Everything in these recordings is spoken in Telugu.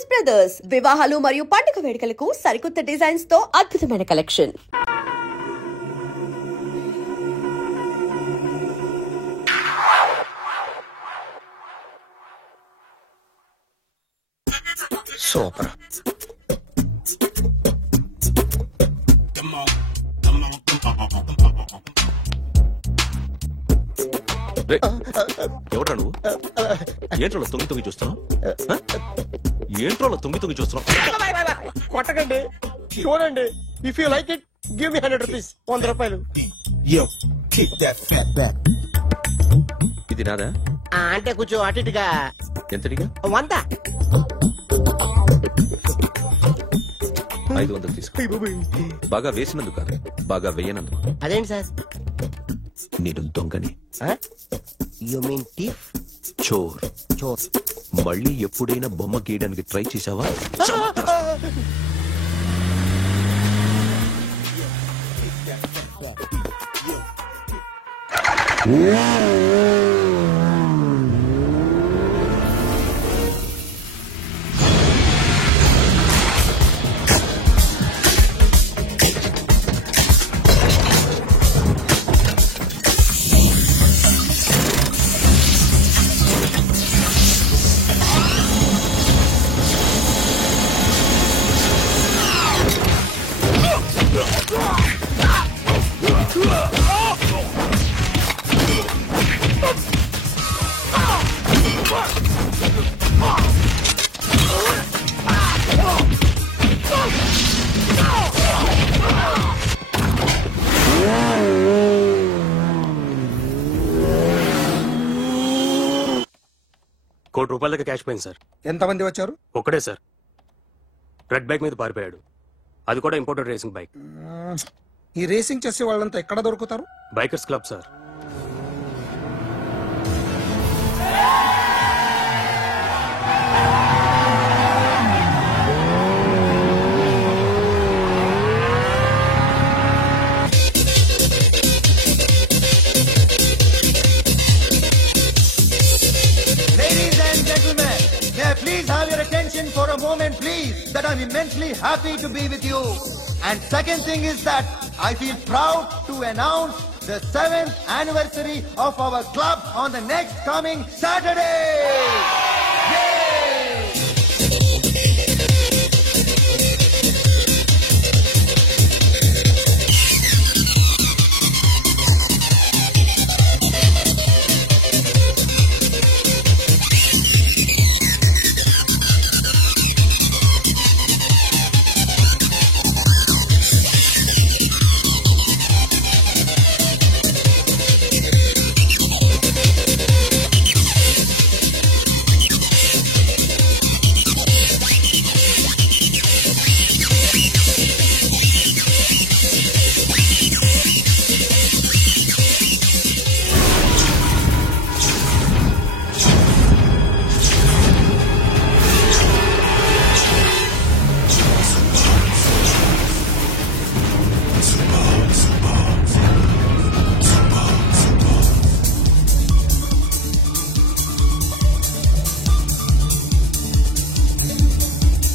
చాయిస్ బ్రదర్స్ వివాహాలు మరియు పండుగ వేడుకలకు సరికొత్త డిజైన్స్ తో అద్భుతమైన కలెక్షన్. సూపర్. ఎవడ్రా నువ్వు? ఏంట్రోలో తొంగి చూస్తున్నావు? ఏంట్రోలో తొంగి చూస్తున్నావు? కొట్టకండి, చూడండి. If you like it give me 100 rupees. 100 రూపాయలు. ఇది నాదా? అంటే కొంచెం అటు ఇటుగా. ఎంతడిగా? 100. 500 తీసుకో. బాగా వేసినందుకు కాదు, బాగా వేయనందుకు. అదేంటి సార్? నేను దొంగని. You mean thief? చోర్. చోర్. మళ్ళీ ఎప్పుడైనా బొమ్మ గీయడానికి ట్రై చేసావా? ₹1 కోటి క్యాష్ పోయింది సార్. ఎంతమంది వచ్చారు? ఒక్కడే సార్. రెడ్ బైక్ మీద పారిపోయాడు. అది కూడా ఇంపోర్టెడ్ రేసింగ్ బైక్. ఈ రేసింగ్ చేసే వాళ్ళంతా ఎక్కడ దొరుకుతారు? Bikers club sir. Please have your attention for a moment, please, that I'm immensely happy to be with you. And second thing is that I feel proud to announce the 7th anniversary of our club on the next coming Saturday. Yay!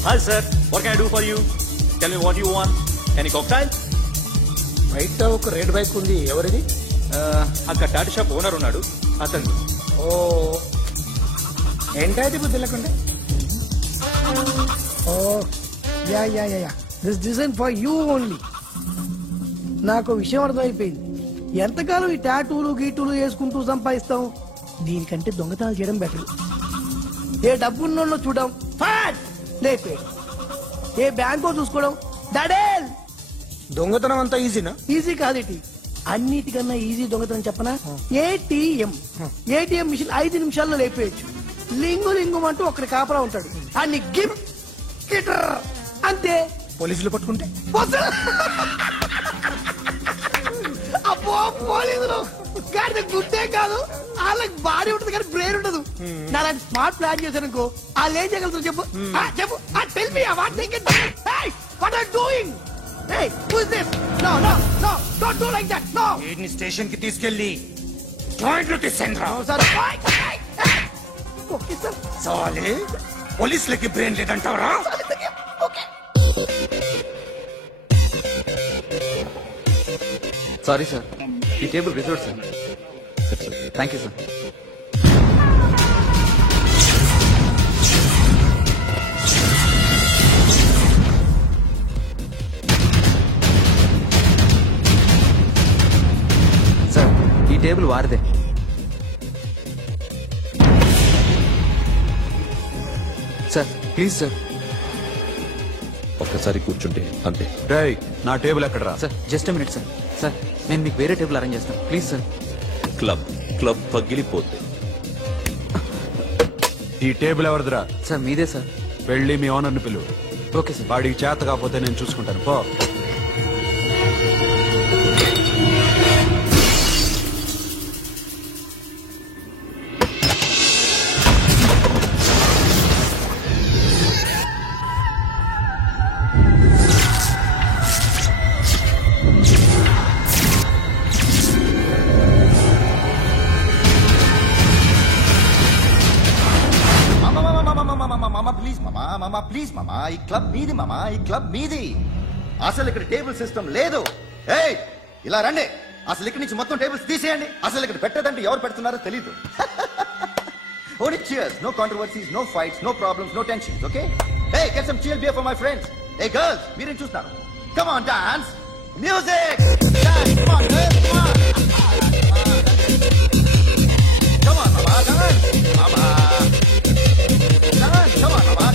Hi sir, what can I do for you? Tell me what you want. Any cocktail? బయట ఒక రెడ్ బైక్ ఉంది, ఎవరిది? అక్కడ టాటా షాప్ ఓనర్ ఉన్నాడు, అతను. ఓ ఏంటది బుద్ధి లేకుండా? Oh yeah yeah yeah this design for you only. నాకు విషయం అర్థమైపోయింది. ఎంతకాలం ఈ టాటూలు గీటూలు వేసుకుంటూ సంపాదిస్తాం? దీనికంటే దొంగతనాలు చేయడం బెటర్. ఏ డబ్బున్నోళ్ళు చూడడం ఫాట్ లేపే, ఏ బ్యాంకో చూసుకోవడం దడేల్. దొంగతనం అంతా ఈజీనా? ఈజీ కాదేటి, అన్నిటికన్నా ఈజీ దొంగతనం చెప్పనా? ఏటీఎం మిషన్ 5 నిమిషాల్లో లేపేయచ్చు. లింగు లింగు అంటూ ఒకటి కాపలా ఉంటాడు, అన్ని గిమ్ గిటర్ అంతే. పోలీసులు పట్టుకుంటే అబ్బో పోలీసులు గాడి గుడ్డే కాదు, వాళ్ళకి బాడీ ఉంటుంది కానీ బ్రెయిన్ ఉండదు. నాలాంటి స్మార్ట్ ప్లాన్ చేశానుకో వాళ్ళు ఏం చేయగలుగుతారు చెప్పు? చెప్పు, tell me what are you doing? Hey, who is this? No, no, no, don't do like that, no. వీడిని స్టేషన్ కి తీసుకెళ్ళి జాయింట్ లో తీసుకురా. No, sir. Okay, sir. సాలే పోలీసులకి బ్రెయిన్ లేదంటావరా? సారీ సార్, ఈ table reserve sir. Thank you sir. Sir, ఈ టేబుల్ వారిదే. Sir please sir. ఒక్కసారి కూర్చుంటే అంతే. నా టేబుల్ ఎక్కడరా? Sir just minute sir. Sir నేను మీకు వేరే టేబుల్ అరేంజ్ చేస్తాను ప్లీజ్ సార్. క్లబ్ పగిలిపోద్ది. ఈ టేబుల్ ఎవరిదిరా? సార్ మీదే సార్. వెళ్ళి మీ ఓనర్ని పిలువు. Okay sir. వాడికి చేత కాకపోతే నేను చూసుకుంటాను. పో. ప్లీజ్ మామా, ఈ క్లబ్ మీది మామా, ఈ క్లబ్ మీది. అసలు ఇక్కడ టేబుల్ సిస్టమ్ లేదు. ఏయ్ ఇలా రండి, అసలు ఇక్కడ నుంచి మొత్తం టేబుల్స్ తీసేయండి. అసలు ఇక్కడ పెట్టదంటే ఎవరు పెడుతున్నారో తెలీదు. Only cheers, no controversies, no fights, no problems, no tensions, okay? Hey, get some chill beer for my friends. Hey girls, మీరేం చూస్తున్నారు? Come on, dance. Music. Dance, come on, girls, come on. Come on, mama, dance. Mama. Dance, come on, mama.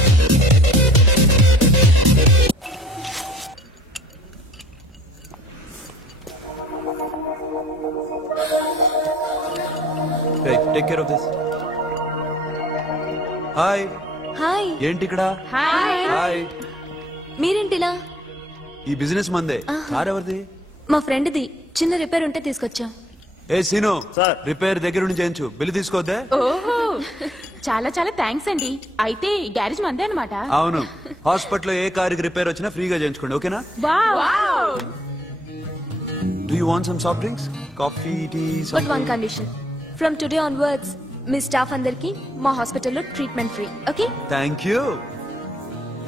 Hey, take care of this. Hi. Hi. ఏంటి ఇక్కడ? హాయ్. హాయ్. మీరేంటిలా? ఈ బిజినెస్ మందే. కార్ ఎవరిది? మా ఫ్రెండ్ది. చిన్న రిపేర్ ఉంటే తీసుకొచ్చా. ఏ సీను, సార్. రిపేర్ దగ్గర నుంచి చేయించు. బిల్లు తీసుకోద్దే. ఓహో, చాలా చాలా థ్యాంక్స్ అండి. అయితే ఈ గ్యారేజ్ మందే అనమాట. అవును, హాస్పిటల్లో ఏ కారుకి రిపేర్ వచ్చినా ఫ్రీగా చేయించుకోండి. ఓకేనా? Wow. Do you want some soft drinks? Coffee, tea? But one condition. From today onwards మీ స్టాఫ్ అందరికి మా హాస్పిటల్లో treatment free. Okay? Thank you.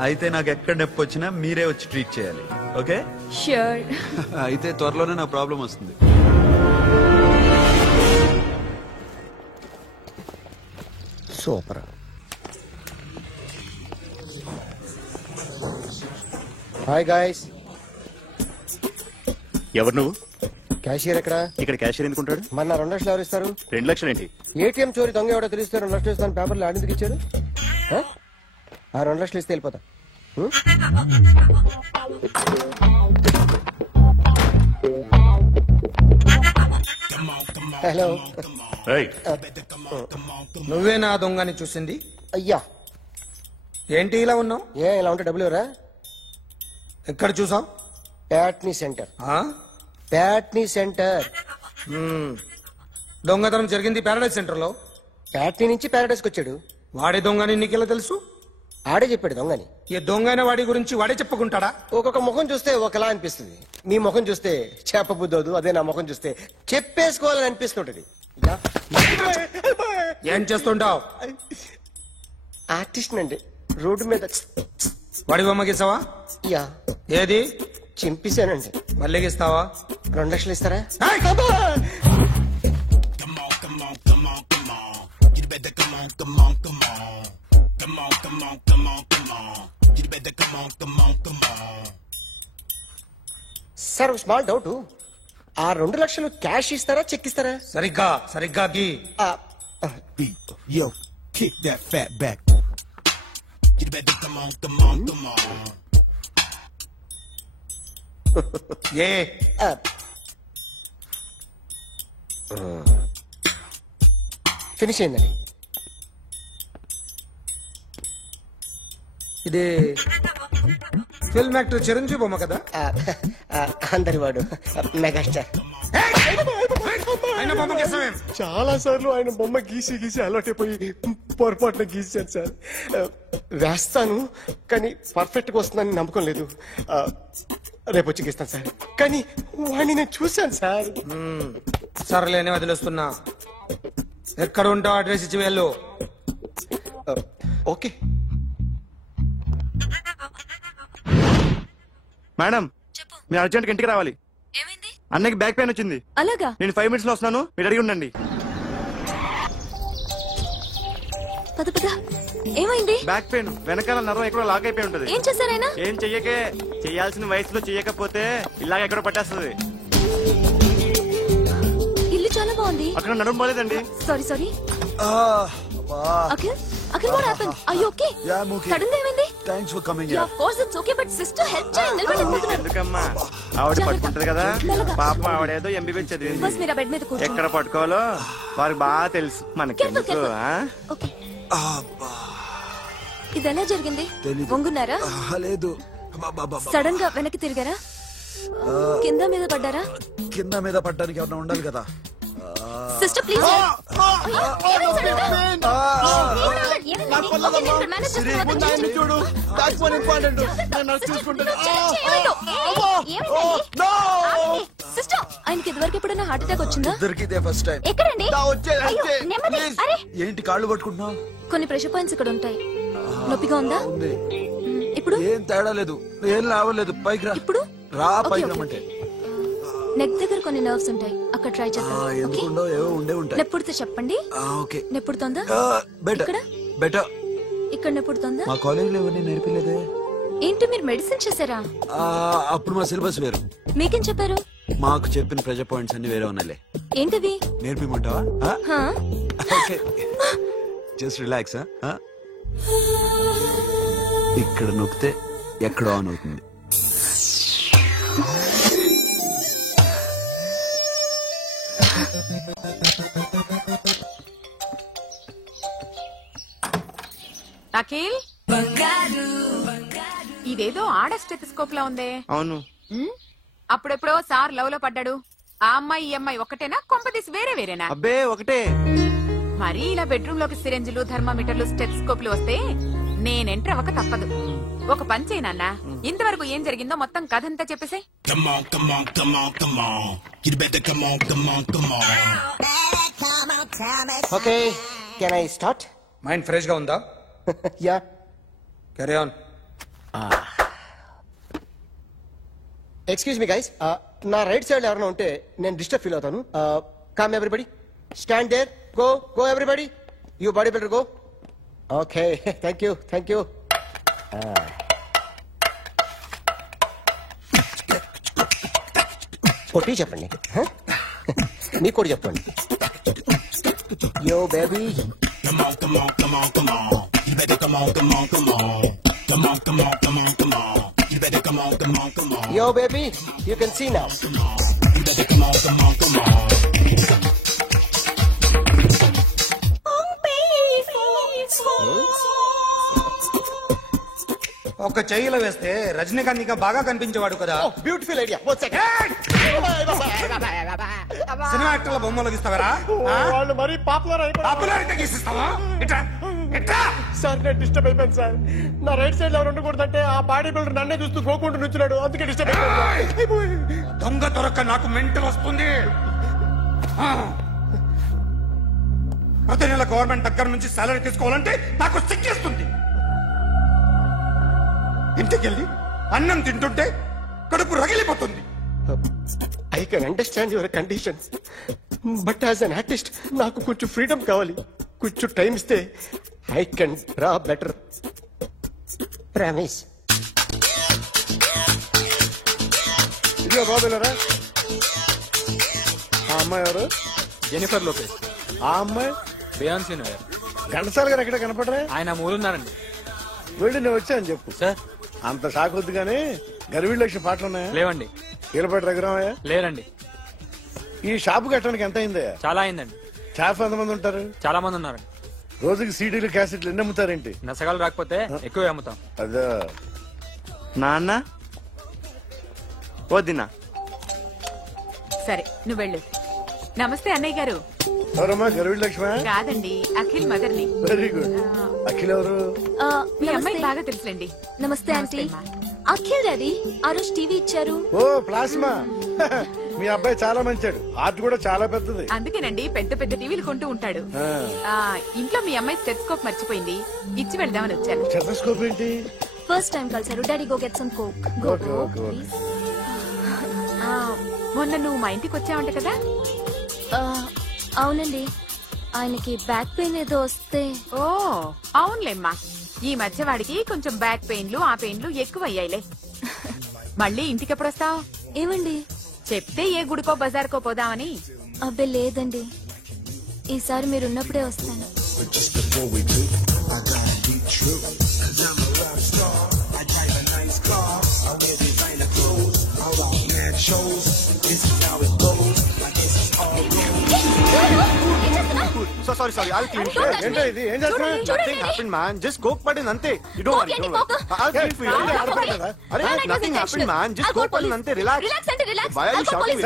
అయితే నాకు ఎక్కడ నొప్పి వచ్చినా మీరే వచ్చి ట్రీట్ చేయాలి. ఓకే? ష్యూర్. అయితే త్వరలోనే నాకు ప్రాబ్లం వస్తుంది. సూపర్. Hi guys. ఎవరు నువ్వు? క్యాషియర్ ఎక్కడ? ఇక్కడ క్యాషియర్ ఎందుకుంటాడు? మన 2 లక్షలు ఎవరు ఇస్తారు? 2 లక్షలు ఏంటి? ఏటీఎం చోరీ దొంగ ఎవడో తెలిస్తే 2 లక్షలు ఇస్తాను పేపర్లు ఆడిందుకు ఇచ్చాడు. ఆ 2 లక్షలు ఇస్తే వెళ్ళిపోతా. హలో. నువ్వే నా దొంగని చూసింది? అయ్యా ఏంటి ఇలా ఉన్నావు? ఇలా ఉంటే డబ్బులు ఎవరా? ఎక్కడ చూసావు? ప్యాట్నీ సెంటర్. ప్యాట్నీ సెంటర్. దొంగతనం జరిగింది ప్యారడైజ్ సెంటర్ లో. ప్యాట్నీ నుంచి ప్యారడైజ్కి వచ్చాడు. వాడే దొంగని నీకెలా తెలుసు? ఆడే చెప్పాడు దొంగని. ఈ దొంగైన వాడి గురించి వాడే చెప్పుకుంటాడా? ఒక్కొక్క ముఖం చూస్తే ఒకలా అనిపిస్తుంది. మీ ముఖం చూస్తే చెప్పబుద్దోదు. అదే నా ముఖం చూస్తే చెప్పేసుకోవాలని అనిపిస్తుంటది. ఏం చేస్తుంటావు? ఆర్టిస్ట్ అండి. రోడ్డు మీద వాడి బొమ్మ గీసావా? యా. ఏది? చింపేశానండి. మళ్ళీ గీస్తావా? 2 లక్షలు ఇస్తారా? Sir small doubt. ఆ 2 లక్షలు క్యాష్ ఇస్తారా చెక్ ఇస్తారా? సరిగ్గా గీ. Yo, kick that fat back. You better come on. A finish అయిందండి. ఇది ఫిల్మ్ యాక్టర్ చిరంజీవి బొమ్మ కదా? అందరి వాడు మెగాస్టార్. ఆయన బొమ్మ గీసావేం? చాలా సార్లు ఆయన బొమ్మ గీసి అలవాటైపోయి పొరపాటున గీసాను సార్. వేస్తాను కానీ పర్ఫెక్ట్ గా వస్తుందని నమ్మకం లేదు. రేపు వచ్చి గీస్తాను సార్. కానీ వాడిని నేను చూశాను సార్. సర్లేనే వదిలేస్తున్నా. ఎక్కడ ఉంటావు అడ్రస్ ఇచ్చి వెళ్ళు. ఓకే. మేడం మీరు అర్జెంట్ ఇంటికి రావాలి. అన్నకి బ్యాక్ పెయిన్ వచ్చింది. అలాగా? నేను 5 minutes లో వస్తున్నాను, మీరు అడిగి ఉండండి. పద పద. ఏమైంది? బ్యాక్ పెయిన్, వెనకాల నరం ఎక్కడో లాక్ అయిపోయి ఉంటది. ఏం చేశారైనా? ఏం చెయ్యకే, చెయ్యాల్సిన వయసులో చెయ్యకపోతే ఇలాగ ఎక్కడో పట్టేస్తుంది. ఇల్లు చాలా బాగుంది. అక్కడ నడుము పోలేదండి. Sorry sorry. Akhil Akhil what happened? Are you okay? Yeah, I'm okay. Sudden గా ఏమైంది? Thanks for coming Yeah, here. of course it's okay, but sister help చేయండి. నిలబడి ఎందుకమ్మా, ఆవిడ పట్టుకుంటది కదా. పాపం ఆవిడేదో ఎంబీబీఎస్ చదివింది. బస్ మీరు బెడ్ మీద కూర్చో. ఎక్కడ పట్టుకోవాలో వారికి బాగా తెలుసు. మనకి ఓకే. ఇది ఎలా జరిగింది? వంగున్నారా? లేదు. సడన్ గా వెనక్కి తిరిగారా? కింద మీద పడ్డారా? కింద మీద పడ్డానికి ఎవరైనా ఉండాలి కదా. Sister please. చూడు, that's one important. సిస్టర్ ఆయనకి ఇదివరకు ఎప్పుడైనా హార్ట్ అటాక్ వచ్చిందా? ఇద్దరికి ఇదే ఫస్ట్ టైం. ఎక్కడండి? ఏంటి కాళ్ళు పట్టుకుంటున్నావు? కొన్ని ప్రెషర్ పాయింట్స్ ఇక్కడ ఉంటాయి. నొప్పిగా ఉందా? ఇప్పుడు ఏం తేడా లేదు, ఏం లావలేదు. పైకి రా. ఇప్పుడు రా, పైకి రమ్మంటే. నెక్ దగ్గర కొన్ని నర్వ్స్ ఉంటాయి, అక్కడ ట్రై చేద్దాం. ఎందుకుండో ఏవో ఉండే ఉంటాయి. నెప్పుడుతో చెప్పండి. ఓకే. నెప్పుడుతోందా? Better better. ఇక్కడ నెప్పుడుతోందా? మా కాలేజీలో ఎవరిని నేర్పిలేదే. ఏంటి మీరు మెడిసిన్ చేశారా? అప్పుడు మా సిలబస్ వేరు. మీకేం చెప్పారు? మాకు చెప్పిన ప్రెజర్ పాయింట్స్ అన్ని వేరే ఉన్నాయిలే. ఏంటివి? నేర్పిమంటావా? Okay, just relax. ఇక్కడ నొక్కితే ఎక్కడో ఆన్ అవుతుంది. అఖిల్, ఇదేదో ఆడ స్టెథోస్కోప్ లా ఉందే. అవును. అప్పుడెప్పుడో సార్ లవ్ లో పడ్డాడు. ఆ అమ్మాయి ఈ అమ్మాయి ఒకటేనా, కొంపదీసి వేరే వేరేనా? అబ్బే ఒకటే. మరీ ఇలా బెడ్రూమ్ లోకి సిరెంజులు, థర్మామీటర్లు, స్టెథోస్కోప్లు వస్తే నేను ఎంటర్ అవ్వక తప్పదు. ఒక పని చేయి నాన్న, ఇంతవరకు ఏం జరిగిందో మొత్తం కథ అంతా చెప్పేసే. Okay, can I start? Mind fresh గా ఉందా? Yeah, carry on. Excuse me guys, నా రైట్ సైడ్ ఎవరైనా ఉంటే నేను డిస్టర్బ్ ఫీల్ అవుతాను. Come everybody, stand there, go go everybody, you body builder go. Okay, thank you thank you. కొట్టి చెప్పండి, మీకు కూడా చెప్పండి. Yo baby, yo baby, you can see now. ఒక చెయ్యిలో వేస్తే రజనీకాంత్ ఇంకా బాగా కనిపించేవాడు కదా. Beautiful idea. సినిమా యాక్టర్ల బొమ్మలు గీస్తావరా? వాళ్ళు మరీ పాపులారిటీ గీసిస్తావా? సార్ నేను డిస్టర్బ్ అయిపోయాను సార్. నా రైట్ సైడ్ ఎవరు ఉండకూడదంటే ఆ బాడీ బిల్డర్ నన్నే చూస్తూ గోకుంటూ నుంచున్నాడు, అందుకే డిస్టర్బ్ అయిపోయాను. దొంగ దొరక్క నాకు మెంటల్ వస్తుంది. ప్రతి నెల గవర్నమెంట్ దగ్గర నుంచి సాలరీ తీసుకోవాలంటే నాకు సిగ్గేస్తుంది. ఇంటికెళ్ళి అన్నం తింటుంటే కడుపు రగిలిపోతుంది. I can understand your conditions, but as an artist నాకు కొంచెం ఫ్రీడమ్ కావాలి. కొంచెం టైం ఇస్తే I can draw better. Promise. ఇదిగో బాబులరా, ఆ అమ్మాయి ఎవరు? Jennifer Lopez. ఆ అమ్మాయి బియాన్సీ నోయర్. ఘంటసాల గారు ఎక్కడ కనపడరా? ఆయన మూలున్నారండి. వెళ్ళి నేను వచ్చాను చెప్పు. సార్ అంత షాక్ వద్దు కానీ గర్వీళ్ళ లక్ష పాటలు ఉన్నాయా? లేవండి. కీలపాటి రఘురామయ్య లేరండి. ఈ షాపు కట్టడానికి ఎంత అయిందయ్యా? చాలా అయిందండి. స్టాఫ్ ఎంతమంది ఉంటారు? చాలా మంది ఉన్నారండి. రోజుకి సీడీలు క్యాసెట్లు ఎన్ని అమ్ముతారేంటి? నసగాలు రాకపోతే ఎక్కువ అమ్ముతాం. అదా నాన్న వద్దినా. సరే నువ్వు వెళ్ళు. నమస్తే అన్నయ్య గారు. ఎవరమ్మా? గర్వీళ్ళ లక్ష్మ? కాదండి, అఖిల్ మదర్ని. Very good. అఖిల్ ఎవరు? మీ అమ్మాయి బాగా తెలుసులేండి. నమస్తే ఆంటీ. అఖిల్ డాడీ ఆ రోజు టీవీ ఇచ్చారు. ఓ ప్లాస్మా. మీ అబ్బాయి చాలా మంచాడు, ఆర్ట్ కూడా చాలా పెద్దది. అందుకేనండి పెద్ద పెద్ద టీవీలు కొంటూ ఉంటాడు. ఇంట్లో మీ అమ్మాయి స్టెథోస్కోప్ మర్చిపోయింది, ఇచ్చి వెళ్దామని వచ్చాను. స్టెథోస్కోప్ ఏంటి? ఫస్ట్ టైం కలిసారు. Daddy go get some coke. Go please. మొన్న నువ్వు మా ఇంటికి వచ్చావంట కదా? అవునండి, ఆయనకి బ్యాక్ పెయిన్ ఏదో వస్తే. ఓ అవునులేమ్మా, ఈ మధ్య వాడికి కొంచెం బ్యాక్ పెయిన్లు ఆ పెయిన్లు ఎక్కువ అయ్యాయిలే. మళ్ళీ ఇంటికి ఎప్పుడు వస్తావు? ఏమండి చెప్తే ఏ గుడికో బజార్కో పోదామని. అబ్బే లేదండి, ఈసారి మీరున్నప్పుడే వస్తాను. Sorry I'll clean it. ఏంటో ఇది? ఏం చేస్తున్నా? Nothing happened man. Just coke పడింది అంతే. You don't worry. I'll clean for you. అరే nothing happened man. Just coke పడింది అంతే. Relax. Why are you shouting me?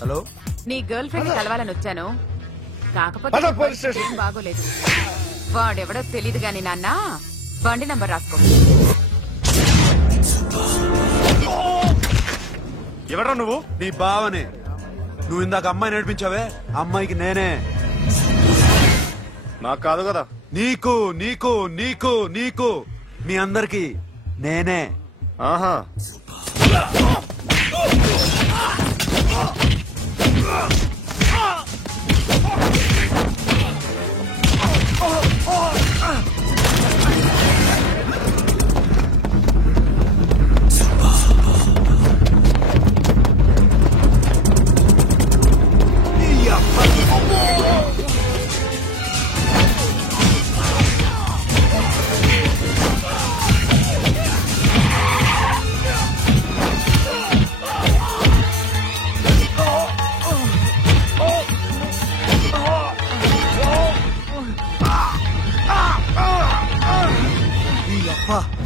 Hello, నీ గర్ల్ ఫ్రెండ్ కలవాలని వచ్చాను, కాకపోతే ఏం బాగోలేదు. వాడెవడో తెలీదు గాని నాన్న, బండి నంబర్ రాసుకో. ఎవరా నువ్వు? నీ బావనే. నువ్వు ఇందాక అమ్మాయి నడిపించావే, అమ్మాయికి నేనే. నాకు కాదు కదా. నీకు నీకు నీకు నీకు మీ అందరికి నేనే. ఆహా,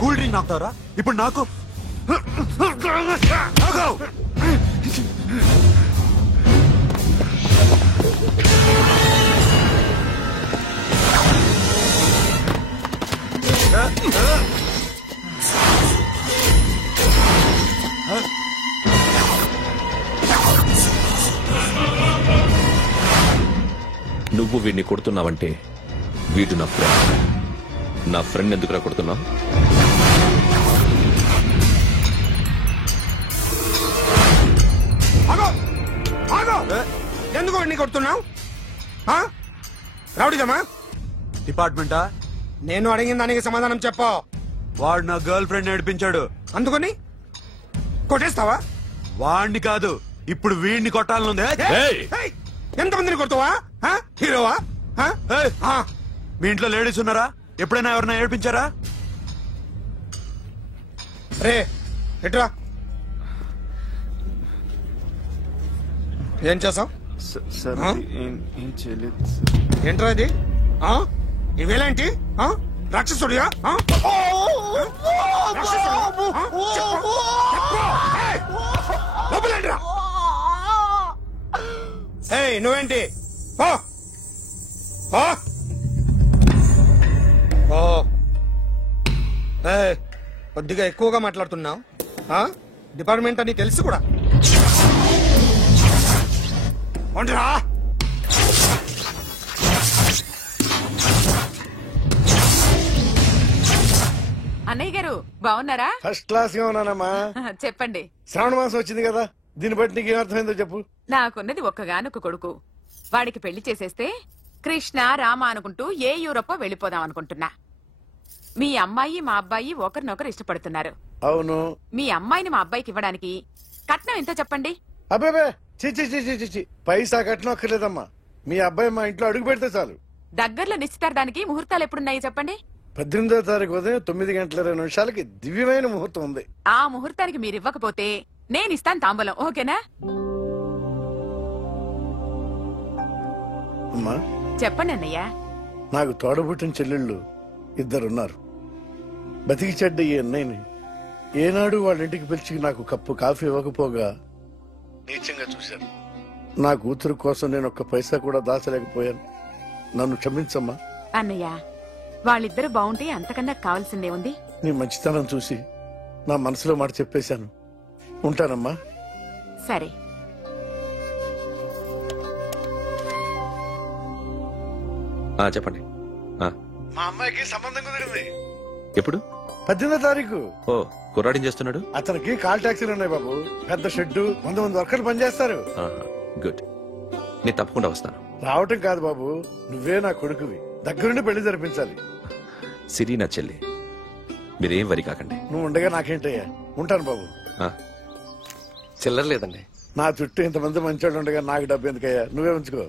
కూల్ డ్రింక్ నాకుతారా ఇప్పుడు? నాకు నువ్వు వీడిని కొడుతున్నావంటే వీడు నా ఫ్రెండ్. నా ఫ్రెండ్ ఎందుకురా కొడుతున్నావు? ఎందుకు వాడిని కొడుతున్నావు? రౌడీదమ్మా? డిపార్ట్మెంటా? నేను అడిగిన దానికి సమాధానం చెప్పు. వాడు నా గర్ల్ ఫ్రెండ్ నడిపించాడు, అందుకని కొట్టేస్తావా? వాడిని కాదు, ఇప్పుడు వీడిని కొట్టాలనుంది. ఎంతమందిని కొడతావా? హీరోవా? మీ ఇంట్లో లేడీస్ ఉన్నారా? ఎప్పుడైనా ఎవరైనా ఏడిపించారా? రే ఎట్రా, ఏం చేసావు? ఏంట్రా ఇది? ఇవేలాంటి రాక్షసుడియా? నువ్వేంటి? కొద్దిగా ఎక్కువగా మాట్లాడుతున్నావు. డిపార్ట్మెంట్ అని తెలుసు కూడా. అన్నయ్య గారు బాగున్నారా? ఫస్ట్ క్లాస్ గా ఉన్నానమ్మా. చెప్పండి. శ్రావణ మాసం వచ్చింది కదా, దీన్ని బట్టి నీకు ఏమర్థమైందో చెప్పు. నాకున్నది ఒక్కగానొక్క కొడుకు. వాడికి పెళ్లి చేసేస్తే కృష్ణ రామ అనుకుంటూ ఏ యూరోపో వెళ్ళిపోదాం అనుకుంటున్నా. మీ అమ్మాయి మా అబ్బాయి ఒకరినొకరు ఇష్టపడుతున్నారు. అవును. మీ అమ్మాయిని మా అబ్బాయికి ఇవ్వడానికి కట్నం ఎంతో చెప్పండి. అబ్బే చిచి పైసా కట్నం అక్కర్లేదమ్మా. మీ అబ్బాయి మా ఇంట్లో అడుగు పెడితే చాలు. దగ్గరలో నిశ్చితార్థానికి ముహూర్తాలు ఎప్పుడున్నాయి చెప్పండి. 18వ తారీఖు ఉదయం 9:20 దివ్యమైన ముహూర్తం ఉంది. ఆ ముహూర్తానికి మీరు ఇవ్వకపోతే నేను ఇస్తాను తాంబూలం. ఓకేనా? అమ్మా చెప్పండి అన్నయ్య. నాకు తోడబుట్టిన చెల్లెళ్ళు 2 ఉన్నారు. బతికి చెడ్డ ఈ అన్నయ్యని ఏనాడు వాళ్ళ ఇంటికి పిలిచి నాకు కప్పు కాఫీ ఇవ్వకపోగా నీచంగా చూశాను. నా కూతురు కోసం నేను ఒక్క పైసా కూడా దాచలేకపోయాను. నన్ను క్షమించమ్మా. అన్నయ్య, వాళ్ళిద్దరు బాగుంటే అంతకన్నా కావాల్సిందే ఉంది. నీ మంచితనం చూసి నా మనసులో మాట చెప్పేశాను. ఉంటానమ్మా. సరే. చెప్పండి. మా అమ్మాయికి సంబంధం కుదిరింది. ఎప్పుడు? 18వ తారీఖు. ఓ, కుర్రాడేం చేస్తున్నాడు? అతనికి కాల్ టాక్సీలు ఉన్నాయి బాబు. పెద్ద షెడ్డు, 100 వర్కర్లు పనిచేస్తారు. గుడ్, నేను తప్పకుండా వస్తాను. రావటం కాదు బాబు, నువ్వే నా కొడుకువి, దగ్గరుండి పెళ్లి జరిపించాలి. సిరి నా చెల్లి, మీరేం వరి కాకండి. నువ్వు ఉండగా నాకేంటయ్యా. ఉంటాను బాబు. చిల్లర లేదండి. నా చుట్టూ ఇంతమంది మంచోళ్ళు ఉండగా నాకు డబ్బు ఎందుకయ్యా, నువ్వే ఉంచుకో.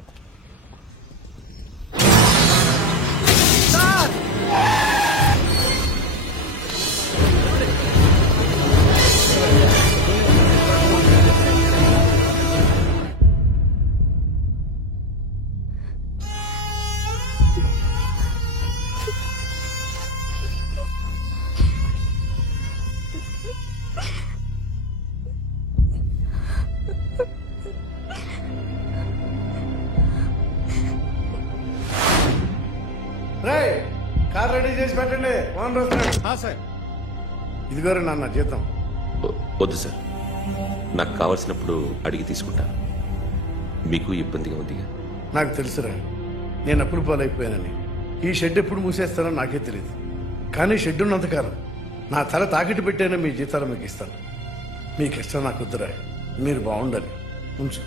కార్ రెడీ చేసి పెట్టండి. సార్, ఇదిగోరు నాన్న జీతం. వద్దు సార్, నాకు కావలసినప్పుడు అడిగి తీసుకుంటాను. మీకు ఇబ్బందిగా ఉందిగా? నాకు తెలుసురా, నేను అప్పుడు పాలైపోయానని. ఈ షెడ్ ఎప్పుడు మూసేస్తానో నాకే తెలియదు. కానీ షెడ్ ఉన్నంతకాలం నా తల తాకిట్టు పెట్టైనా మీ జీతాలు మీకు ఇస్తాను. మీకు ఇష్టం నాకు వద్దురా, మీరు బాగుండాలి. ఉంచు.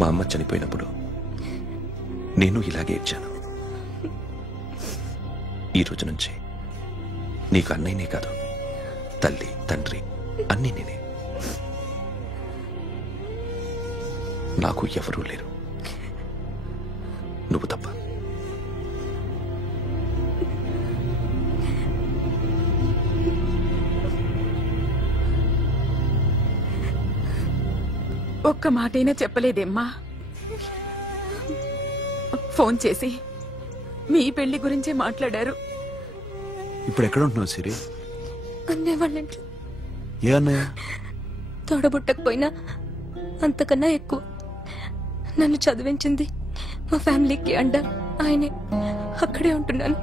మా అమ్మ చనిపోయినప్పుడు నేను ఇలాగే ఇచ్చాను. ఈ రోజు నుంచి నీకు అన్నయ్యనే కాదు, తల్లి తండ్రి అన్నీ నేనే. నాకు ఎవరూ లేరు, నువ్వు తప్ప. ఒక్క మాటైనా చెప్పలేదేమ్మా? ఫోన్ చేసి మీ పెళ్లి గురించే మాట్లాడారు. ఇప్పుడు ఎక్కడ ఉంటున్నావు సిరి? అన్నయ్య వాళ్ళ ఇంట్లో. ఏ అన్నయ్య? తోడబుట్టకపోయినా అంతకన్నా ఎక్కువ నన్ను చదివించింది మా ఫ్యామిలీకి అండ ఆయనే. అక్కడే ఉంటున్నాను.